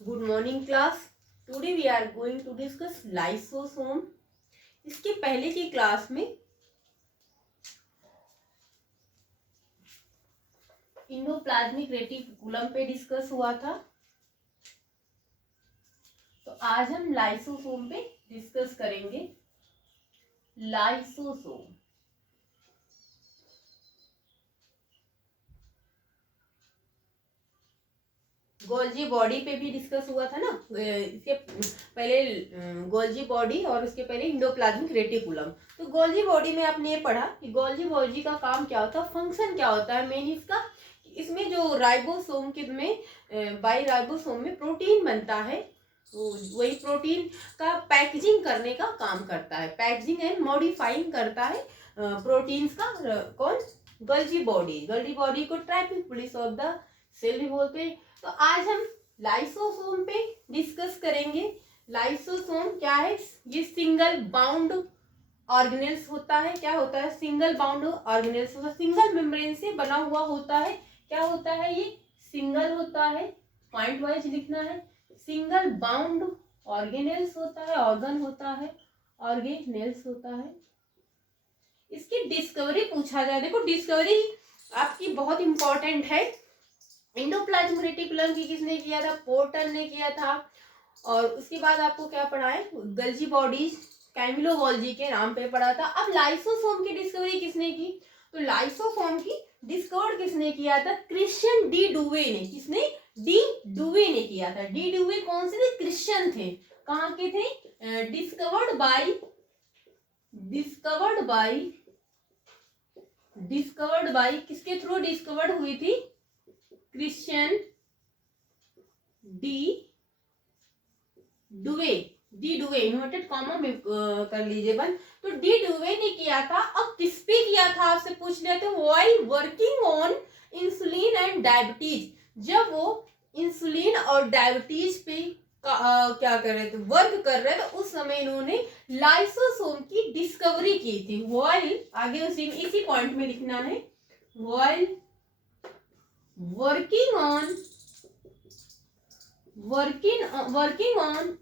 Good morning class. Today we are going to discuss lysosome. इसके पहले की class में इंडोप्लाज्मिक रेटिकुलम पे डिस्कस हुआ था, तो आज हम लाइसोसोम पे डिस्कस करेंगे। लाइसोसोम गोल्जी बॉडी पे भी डिस्कस हुआ था ना, इसके पहले गोल्जी बॉडी और उसके पहले इंडोप्लाज्मिक रेटिकुलम। तो गोल्जी बॉडी में आपने ये पढ़ा कि गोल्जी बॉडी का काम क्या होता है, फंक्शन क्या होता है मेन इसका। इसमें जो राइबोसोम के में बाई राइबोसोम में प्रोटीन बनता है, तो वही प्रोटीन का पैकेजिंग करने का काम करता है, पैकेजिंग एंड मॉडिफाइंग करता है प्रोटीन्स का। कौन? Golgi body. गोल्जी बॉडी को traffic police of the cell भी बोलते हैं। तो आज हम लाइसोसोम पे डिस्कस करेंगे। लाइसोसोम क्या है? ये सिंगल बाउंड ऑर्गेनेल्स होता है। क्या होता है? सिंगल बाउंड ऑर्गेनेल्स होता है, सिंगल मेम्ब्रेन से बना हुआ होता है। क्या होता है? ये सिंगल होता है, पॉइंट वाइज लिखना है। सिंगल बाउंड ऑर्गेनेल्स होता है, ऑर्गन होता है, ऑर्गेनेल्स होता है। इसकी डिस्कवरी पूछा जाए, देखो डिस्कवरी आपकी बहुत इंपॉर्टेंट है। इंडोप्लाज्मिक रेटिकुलम की किसने किया था? पोर्टर ने किया था। और उसके बाद आपको क्या पढ़ा है? गोल्जी बॉडी कैमिलोगोल्जी के नाम पे पढ़ा था। अब लाइसोसोम की डिस्कवरी किसने की? तो लाइसोसोम की डिस्कवर किसने किया था? क्रिश्चियन डी डुवे ने। किसने? डी डुवे ने किया था। डी डुवे कौन से थे? क्रिश्चियन थे। कहाँ के थे? डिस्कवर्ड बाई किसके थ्रू डिस्कवर्ड हुई थी? क्रिश्चियन डी डुवे इन्वर्टेड कॉमा में कर लीजिए बंद। तो डी डुवे ने किया था। अब किस पे किया था आपसे पूछ लेते हैं। While working on insulin and diabetes, जब वो इंसुलिन और डायबिटीज पे क्या कर रहे थे? वर्क कर रहे थे, उस समय इन्होंने लाइसोसोम की डिस्कवरी की थी। व्हाइल आगे इसी पॉइंट में लिखना है, while working on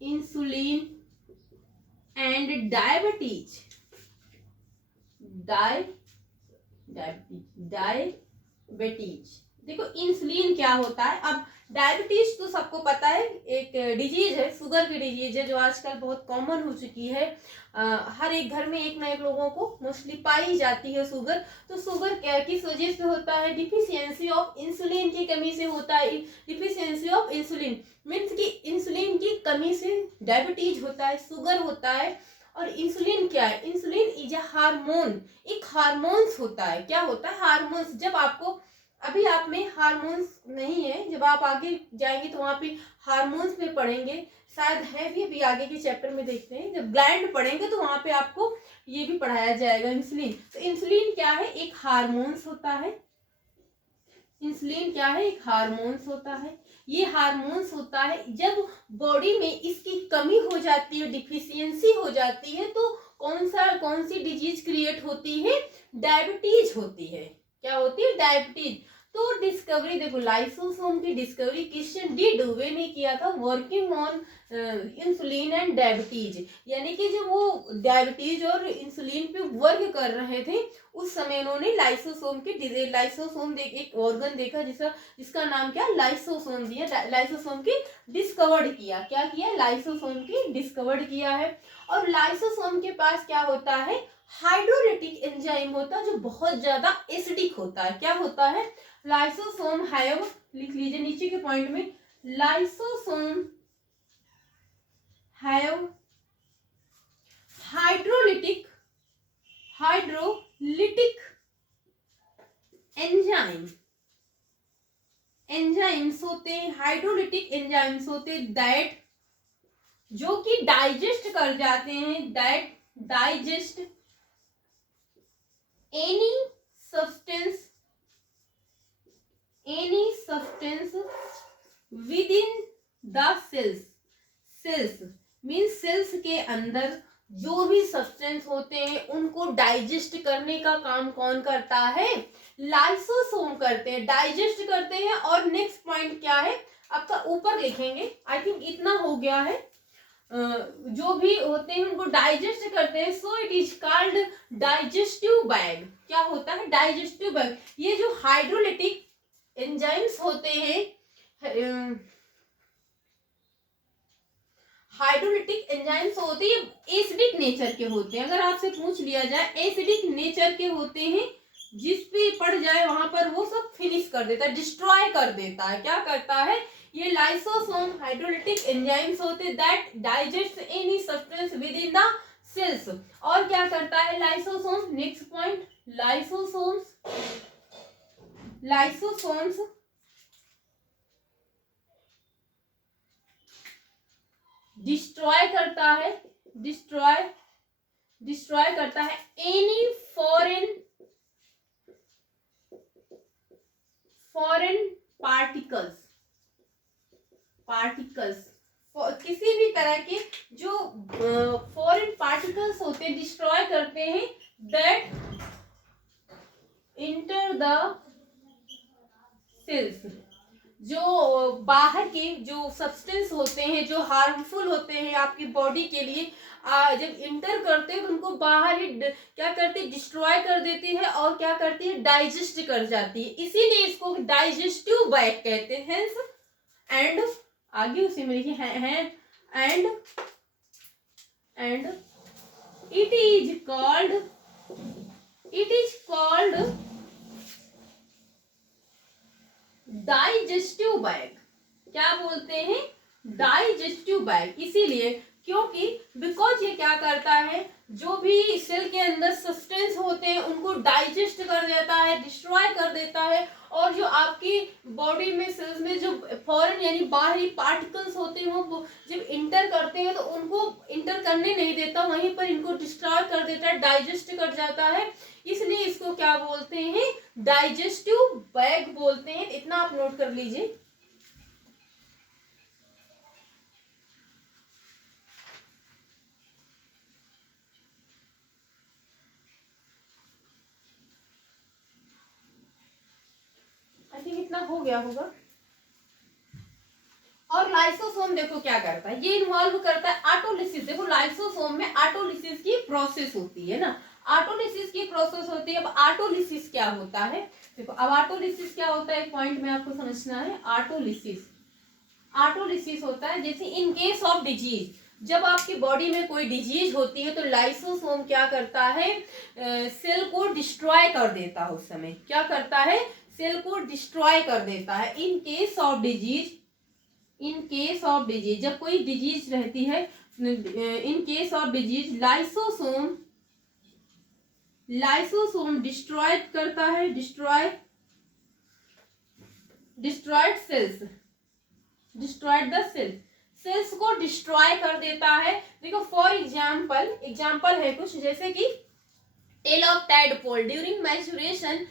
insulin and diabetes देखो इंसुलिन क्या होता है। अब डायबिटीज तो सबको पता है, एक डिजीज है, शुगर की डिजीज है, जो आजकल बहुत कॉमन हो चुकी है। हर एक घर में एक ना एक लोगों को मोस्टली पाई जाती है शुगर। तो शुगर क्या किस वजह से होता है? डिफिशियंसी ऑफ इंसुलिन की कमी से होता है। डिफिशियंसी ऑफ इंसुलिन मीन्स कि इंसुलिन की कमी से डायबिटीज होता है, शुगर होता है। और इंसुलिन क्या है? इंसुलिन इज अ हार्मोन, एक हार्मोन्स होता है। क्या होता है? हार्मोन्स। जब आपको अभी आप में हार्मोन्स नहीं है, जब आप आगे जाएंगे तो वहां पे हार्मोन्स में पढ़ेंगे, शायद है भी, अभी आगे के चैप्टर में देखते हैं। जब ग्लैंड पढ़ेंगे तो वहां पे आपको ये भी पढ़ाया जाएगा, इंसुलिन। तो इंसुलिन क्या है? एक हार्मोन्स होता है। इंसुलिन क्या है? एक हार्मोन्स होता है। ये हार्मोन्स होता है, जब बॉडी में इसकी कमी हो जाती है, डिफिशियंसी हो जाती है, तो कौन सी डिजीज क्रिएट होती है? डायबिटीज होती है। क्या होती है? डायबिटीज। तो डिस्कवरी देखो, लाइसोसोम की डिस्कवरी क्रिश्चियन डी डुवे ने किया था, working on insulin and diabetes. यानी कि जब वो डायबिटीज और इंसुलिन पे वर्क कर रहे थे, उस समय इन्होंने लाइसोसोम के लाइसोसोम एक ऑर्गन देखा जिसका नाम क्या? लाइसोसोम दिया। लाइसोसोम की डिस्कवर्ड किया। क्या किया? लाइसोसोम की डिस्कवर्ड किया है। और लाइसोसोम के पास क्या होता है? हाइड्रोलिटिक एंजाइम होता है, जो बहुत ज्यादा एसिडिक होता है। क्या होता है? लाइसोसोम हैव, लिख लीजिए नीचे के पॉइंट में, लाइसोसोम हैव हाइड्रोलिटिक एंजाइम्स होते हैं, हाइड्रोलिटिक एंजाइम्स होते दैट, जो कि डाइजेस्ट कर जाते हैं, that digest any substance within the cells means cells के अंदर जो भी सब्सटेंस होते हैं उनको डाइजेस्ट करने का काम कौन करता है? लाइसोसोम करते हैं, डाइजेस्ट करते हैं। और नेक्स्ट पॉइंट क्या है? आपका ऊपर लिखेंगे। आई थिंक इतना हो गया है। जो भी होते हैं उनको डाइजेस्ट करते हैं, so it is called digestive bag. क्या होता है? Digestive bag. ये जो हाइड्रोलिटिक एंजाइम्स होते हैं, हाइड्रोलिटिक एंजाइम्स होते हैं, एसिडिक नेचर के होते हैं। अगर आपसे पूछ लिया जाए एसिडिक नेचर के होते हैं, जिस पे पड़ जाए वहां पर वो सब फिनिश कर देता है, डिस्ट्रॉय कर देता है। क्या करता है? ये लाइसोसोम हाइड्रोलिटिक एंजाइम्स होते हैं that digest any substance within the cells. और क्या करता है lysosome? Next point, lysosomes destroy करता है, डिस्ट्रॉय करता है एनी फॉरेन पार्टिकल्स, किसी भी तरह के जो फॉरेन पार्टिकल्स होते हैं, डिस्ट्रॉय करते हैं दैट इंटर द सेल्स। जो बाहर के जो सब्सटेंस होते हैं, जो हार्मफुल होते हैं आपकी बॉडी के लिए, जब इंटर करते हैं तो उनको बाहर ही क्या करती है? डिस्ट्रॉय कर देती है। और क्या करती है? डाइजेस्ट कर जाती है। इसीलिए इसको डाइजेस्टिव बैग कहते हैं। एंड आगे उसी में लिखिए and it is called digestive bag. क्या बोलते हैं? Digestive bag. इसीलिए क्योंकि बिकॉज ये क्या करता है? जो भी सेल के अंदर सब्सटेंस होते हैं उनको डाइजेस्ट कर देता है, डिस्ट्रॉय कर देता है। और जो आपकी बॉडी में सेल्स में जो फॉरेन यानी बाहरी पार्टिकल्स होते हैं वो जब इंटर करते हैं तो उनको इंटर करने नहीं देता, वहीं पर इनको डिस्ट्रॉय कर देता है, डाइजेस्ट कर जाता है। इसलिए इसको क्या बोलते हैं? डाइजेस्टिव बैग बोलते हैं। इतना आप नोट कर लीजिए। आई थिंक इतना हो गया होगा। और लाइसोसोम देखो क्या करता है, ये इन्वॉल्व करता है ऑटोलिसिस। देखो लाइसोसोम में ऑटोलिसिस की प्रोसेस होती है ना, ऑटोलिसिस की प्रोसेस होती है। अब ऑटोलिसिस क्या होता है? देखो अब ऑटोलिसिस क्या होता है, एक पॉइंट में आपको समझना है। ऑटोलिसिस होता है जैसे इन केस ऑफ डिजीज, जब आपकी बॉडी में कोई डिजीज होती है तो लाइसोसोम क्या करता है? सेल को डिस्ट्रॉय कर देता है। उस समय क्या करता है? सेल को डिस्ट्रॉय कर देता है। इन केस ऑफ डिजीज जब कोई डिजीज रहती है, in case of disease lysosome destroy करता है, डिस्ट्रॉयड द सेल्स को डिस्ट्रॉय कर देता है। देखो फॉर एग्जाम्पल है कुछ, जैसे कि tail of tadpole during maturation.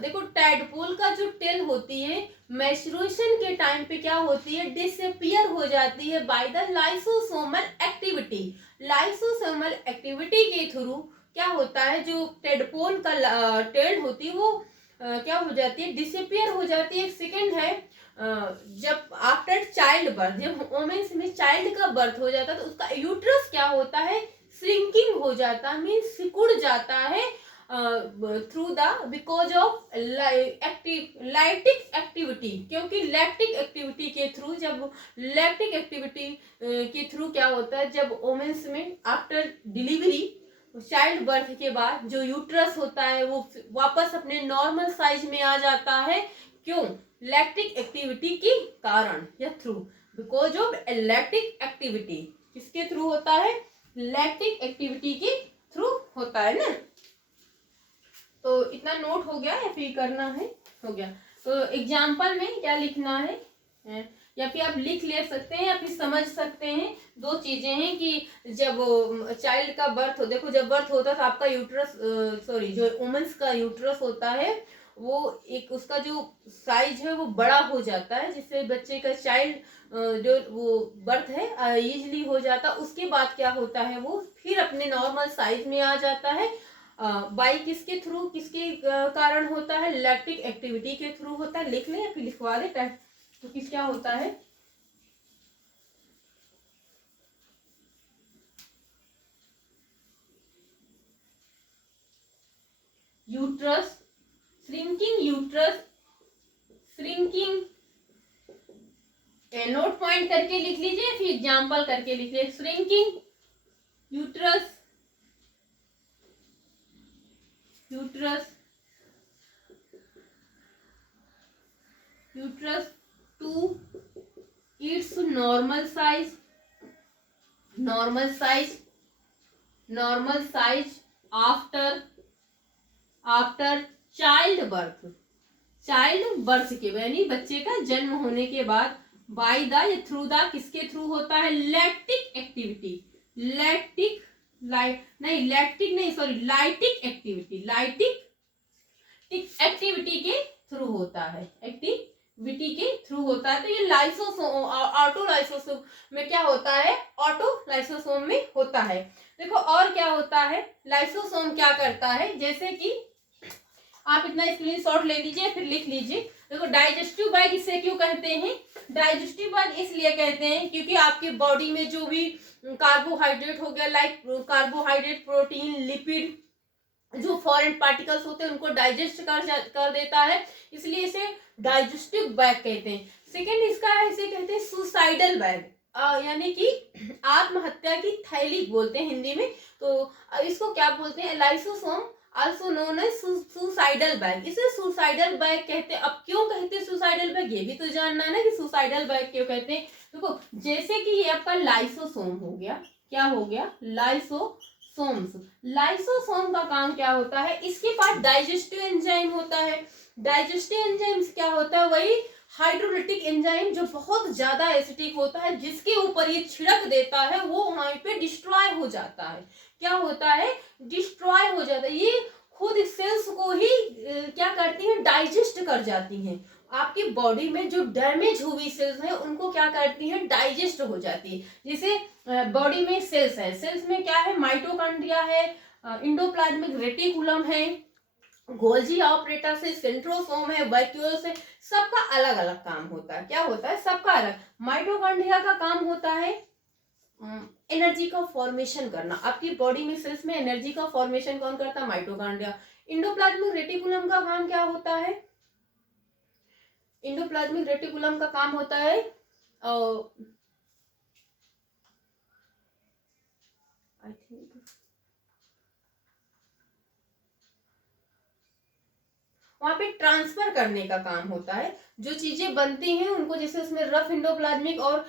देखो टैडपोल का जो टेल होती है मैच्योरेशन के टाइम पे क्या होती है? डिसअपियर हो जाती है बाय द लाइसोसोमल एक्टिविटी के थ्रू। क्या होता है? जो टैडपोल का टेल होती है वो क्या हो जाती है? डिसअपियर हो जाती है। एक सेकेंड है, जब आफ्टर चाइल्ड बर्थ, जब वोमेन्स में चाइल्ड का बर्थ हो जाता है तो उसका यूट्रस क्या होता है? श्रिंकिंग हो जाता है, मीन सिकुड़ जाता है through the because of lactic activity. क्योंकि लैक्टिक एक्टिविटी के थ्रू, जब लैक्टिक एक्टिविटी के थ्रू क्या होता है? जब वोमेन्स में आफ्टर डिलीवरी, चाइल्ड बर्थ के बाद जो यूट्रस होता है वो वापस अपने नॉर्मल साइज में आ जाता है। क्यों? लैक्टिक एक्टिविटी के कारण या through, because of lactic activity. किसके थ्रू होता है? लैक्टिक एक्टिविटी के थ्रू होता है ना। तो इतना नोट हो गया या फिर करना है? हो गया। तो एग्जाम्पल में क्या लिखना है, या फिर आप लिख ले सकते हैं या फिर समझ सकते हैं। दो चीजें हैं कि जब चाइल्ड का बर्थ हो, देखो जब बर्थ होता है तो आपका यूट्रस जो वुमेन्स का यूट्रस होता है वो एक उसका जो साइज है वो बड़ा हो जाता है, जिससे बच्चे का चाइल्ड जो वो बर्थ है इजीली हो जाता है। उसके बाद क्या होता है? वो फिर अपने नॉर्मल साइज में आ जाता है। बाई किसके थ्रू, किसके कारण होता है? लैक्टिक एक्टिविटी के थ्रू होता है। लिख ले या फिर लिखवा दे तो किस क्या होता है, यूट्रस, श्रिंकिंग, नोट पॉइंट करके लिख लीजिए, फिर एग्जाम्पल करके लिख लीजिए। Shrinking uterus to its normal size after child birth के, यानी बच्चे का जन्म होने के बाद, बाय द या थ्रू द, किसके थ्रू होता है, लैक्टिक एक्टिविटी के थ्रू होता है, तो ये लाइसोसोम, ऑटो लाइसोसोम में क्या होता है, ऑटो लाइसोसोम में होता है। देखो और क्या होता है, लाइसोसोम क्या करता है, जैसे कि आप इतना स्क्रीनशॉट ले लीजिए, फिर लिख लीजिए। देखो डाइजेस्टिव बैग इसे क्यों कहते हैं, डाइजेस्टिव बैग इसलिए कहते हैं क्योंकि आपके बॉडी में जो भी कार्बोहाइड्रेट हो गया, लाइक कार्बोहाइड्रेट, प्रोटीन, लिपिड, जो फॉरेन पार्टिकल्स होते हैं उनको डाइजेस्ट कर देता है, इसलिए इसे डाइजेस्टिव बैग कहते हैं। सेकेंड इसका है, इसे कहते हैं सुसाइडल बैग, यानी कि आत्महत्या की थैली बोलते हैं हिंदी में, तो इसको क्या बोलते हैं, lysosome also known as suicidal bag, इसे सुसाइडल बैग कहते हैं। अब क्यों कहते हैं सुसाइडल बैग, ये भी तो जानना है ना कि सुसाइडल बैग क्यों कहते हैं। देखो जैसे कि ये आपका लाइसोसोम हो गया, क्या हो गया, लाइसोसोम का काम क्या होता है, इसके पास डाइजेस्टिव एंजाइम होता है। डाइजेस्टिव एंजाइम क्या होता है, वही हाइड्रोलिटिक एंजाइम जो बहुत ज्यादा एसिडिक होता है, जिसके ऊपर ये छिड़क देता है, वो वहां पे डिस्ट्रॉय हो जाता है। क्या होता है, डिस्ट्रॉय हो जाता है। ये खुद सेल्स को ही क्या करती हैं, डाइजेस्ट कर जाती हैं। आपकी बॉडी में जो डैमेज हुई सेल्स हैं उनको क्या करती हैं, डाइजेस्ट हो जाती है। जैसे बॉडी में सेल्स है, सेल्स में क्या है, माइटोकॉन्ड्रिया है, इंडोप्लाज्मिक रेटिकुलम है, गोल्जी ऑपरेटस है, सेंट्रोसोम है, वैक्यूल्स है, सबका अलग अलग काम होता है। क्या होता है, सबका अलग। माइटोकॉन्ड्रिया का काम होता है एनर्जी का फॉर्मेशन करना। आपकी बॉडी में सेल्स में एनर्जी का फॉर्मेशन कौन करता है, माइटोकॉन्ड्रिया। इंडोप्लाज्मिक रेटिकुलम का काम क्या होता है, इंडोप्लाज्मिक रेटिकुलम का काम होता है आई थिंक वहां पे ट्रांसफर करने का काम होता है। जो चीजें बनती हैं उनको, जैसे उसमें रफ इंडोप्लाज्मिक और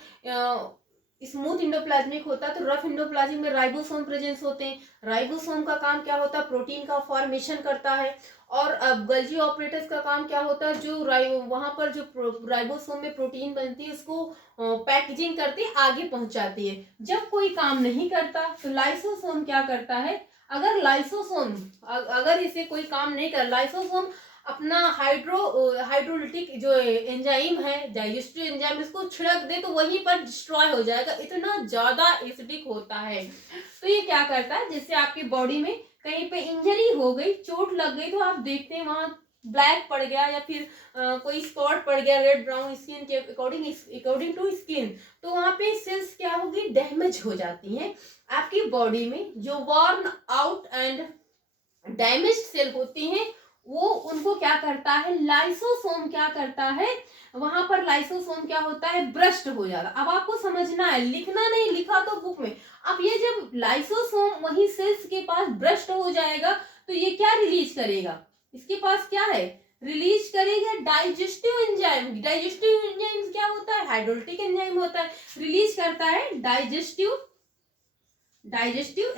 स्मूथ इंडोप्लाज्मिक होता है, तो रफ इंडोप्लाज्मिक में राइबोसोम प्रेजेंस होते हैं। राइबोसोम का काम क्या होता है, प्रोटीन का फॉर्मेशन करता है। और गोल्जी ऑपरेटर्स का काम क्या होता है, जो वहां पर जो राइबोसोम में प्रोटीन बनती है उसको पैकेजिंग करती आगे पहुंचाती है। जब कोई काम नहीं करता तो लाइसोसोम क्या करता है, अगर इसे कोई काम नहीं कर, लाइसोसोम अपना हाइड्रोलिटिक जो एंजाइम है, डाइजेस्टिव एंजाइम, इसको छिड़क दे तो वहीं पर डिस्ट्रॉय हो जाएगा, इतना ज्यादा एसिडिक होता है। तो ये क्या करता है, जैसे आपकी बॉडी में कहीं पे इंजरी हो गई, चोट लग गई, तो आप देखते हैं वहां ब्लैक पड़ गया या फिर कोई स्पॉट पड़ गया रेड ब्राउन स्किन के अकॉर्डिंग टू स्किन, तो वहां पे सेल्स क्या होगी, डैमेज हो जाती हैं। आपकी बॉडी में जो worn out and damaged cell होती हैं, वो उनको क्या करता है, लाइसोसोम क्या करता है, वहां पर लाइसोसोम क्या होता है, ब्रस्ट हो जाता। अब आपको समझना है, लिखना नहीं, लिखा तो बुक में। अब ये जब लाइसोसोम वही सेल्स के पास ब्रस्ट हो जाएगा तो ये क्या रिलीज करेगा, इसके पास क्या है, रिलीज करेगा डाइजेस्टिव एंजाइम। डाइजेस्टिव एंजाइम क्या होता है, हाइड्रोलिटिक एंजाइम होता है, रिलीज करता है डाइजेस्टिव डाइजेस्टिव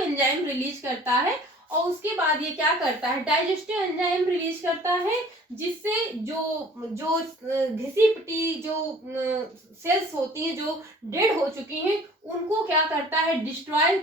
एंजाइम रिलीज करता है। और उसके बाद ये क्या करता है, डाइजेस्टिव एंजाइम रिलीज करता है, जिससे जो घिसी पिटी जो सेल्स होती हैं जो डेड हो चुकी हैं, उनको क्या करता है, डिस्ट्रॉय हो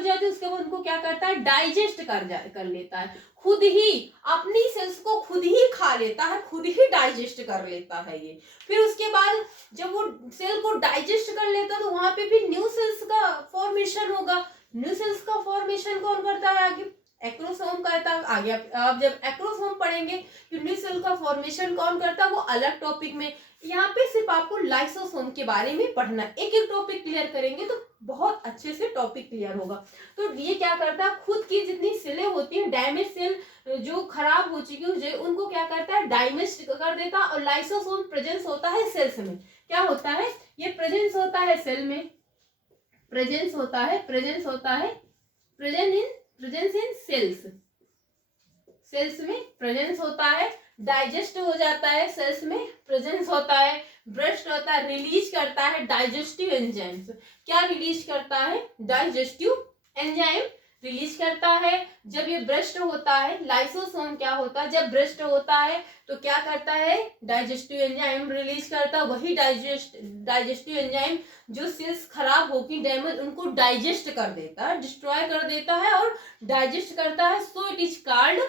जाती है। उसके बाद उनको क्या करता है, डाइजेस्ट कर लेता है, खुद ही अपनी सेल्स को खुद ही खा लेता है, खुद ही डाइजेस्ट कर लेता है ये। फिर उसके बाद जब वो सेल को डाइजेस्ट कर लेता है तो वहां पे भी न्यू सेल्स का फॉर्मेशन होगा। न्यू सेल्स का फॉर्मेशन कौन करता है, आगे एक्रोसोम करता है। आगे आप जब एक्रोसोम पढ़ेंगे कि न्यू सेल का फॉर्मेशन कौन करता है, वो अलग टॉपिक में। यहाँ पे सिर्फ आपको लाइसोसोम के बारे में पढ़ना, एक एक टॉपिक क्लियर करेंगे तो बहुत अच्छे से टॉपिक क्लियर होगा। तो ये क्या करता है, खुद की जितनी सेलें होती हैं, डैमेज सेल जो खराब हो चुकी है उनको क्या करता है, डाइमेज कर देता है। और लाइसोसोम प्रेजेंस होता है सेल्स में। क्या होता है, ये प्रेजेंस होता है सेल में, प्रेजेंस होता है प्रेजेंस इन सेल्स में प्रेजेंस होता है। डाइजेस्ट हो जाता है सेल्स में, प्रेजेंस होता है। ब्रस्ट होता है, रिलीज करता है डाइजेस्टिव एंजाइम्स। क्या रिलीज करता है, डाइजेस्टिव एंजाइम रिलीज करता है। जब ये ब्रस्ट होता है, लाइसोसोम क्या होता है, जब ब्रस्ट होता है तो क्या करता है, डाइजेस्टिव एंजाइम रिलीज करता है। वही डाइजेस्टिव एंजाइम जो सेल्स खराब होगी, डैमेज, उनको डाइजेस्ट कर देता है, डिस्ट्रॉय कर देता है और डाइजेस्ट करता है। So it is called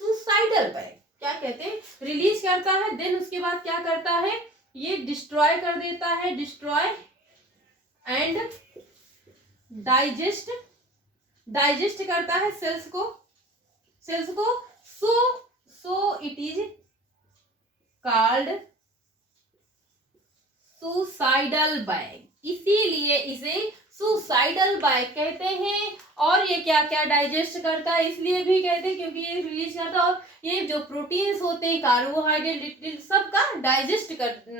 suicidal bag. क्या कहते हैं, रिलीज करता है, देन उसके बाद क्या करता है, ये डिस्ट्रॉय कर देता है, डिस्ट्रॉय एंड डाइजेस्ट करता है सेल्स को। So it is called suicidal bag. इसीलिए इसे सुसाइडल बैग कहते हैं। और ये क्या क्या डाइजेस्ट करता है, इसलिए भी कहते हैं क्योंकि ये रिलीज करता है। और ये जो प्रोटीन्स होते हैं, कार्बोहाइड्रेट, सबका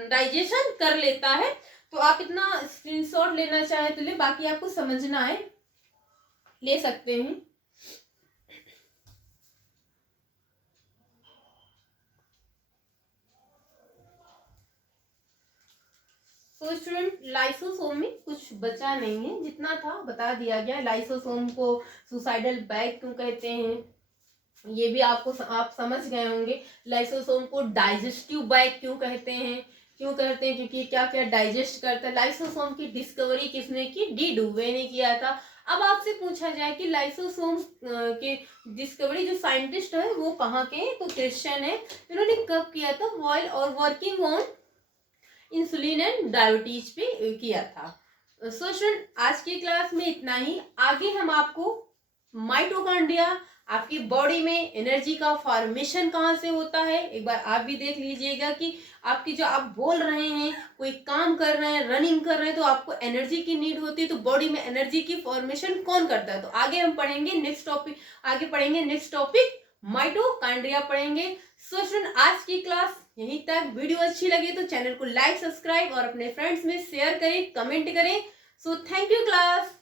डाइजेशन कर लेता है। तो आप इतना स्क्रीनशॉट लेना चाहे तो ले, बाकी आपको समझना है, ले सकते हैं। तो स्टूडेंट, लाइसोसोम में कुछ बचा नहीं है, जितना था बता दिया गया। लाइसोसोम को सुसाइडल बैग क्यों कहते हैं, ये भी आप समझ गए होंगे। लाइसोसोम को डाइजेस्टिव बैग क्यों कहते हैं, क्योंकि क्या क्या डाइजेस्ट करता है। लाइसोसोम की डिस्कवरी किसने की, डी डुवे ने किया था। अब आपसे पूछा जाए कि लाइसोसोम के डिस्कवरी जो साइंटिस्ट है वो कहाँ के, तो क्रिश्चियन है। इन्होंने कब किया था, व्हाइल और working on insulin and diabetes पे किया था। सो स्टूडेंट, आज की क्लास में इतना ही। आगे हम आपको माइटोकॉन्ड्रिया, आपकी बॉडी में एनर्जी का फॉर्मेशन कहाँ से होता है, एक बार आप भी देख लीजिएगा कि आपकी जो आप बोल रहे हैं, कोई काम कर रहे हैं, रनिंग कर रहे हैं, तो आपको एनर्जी की नीड होती है। तो बॉडी में एनर्जी की फॉर्मेशन कौन करता है, तो आगे हम पढ़ेंगे नेक्स्ट टॉपिक माइटोकॉन्ड्रिया पढ़ेंगे। सो स्टूडेंट, आज की क्लास यहीं तक। वीडियो अच्छी लगी तो चैनल को लाइक, सब्सक्राइब और अपने फ्रेंड्स में शेयर करें, कमेंट करें। So thank you class.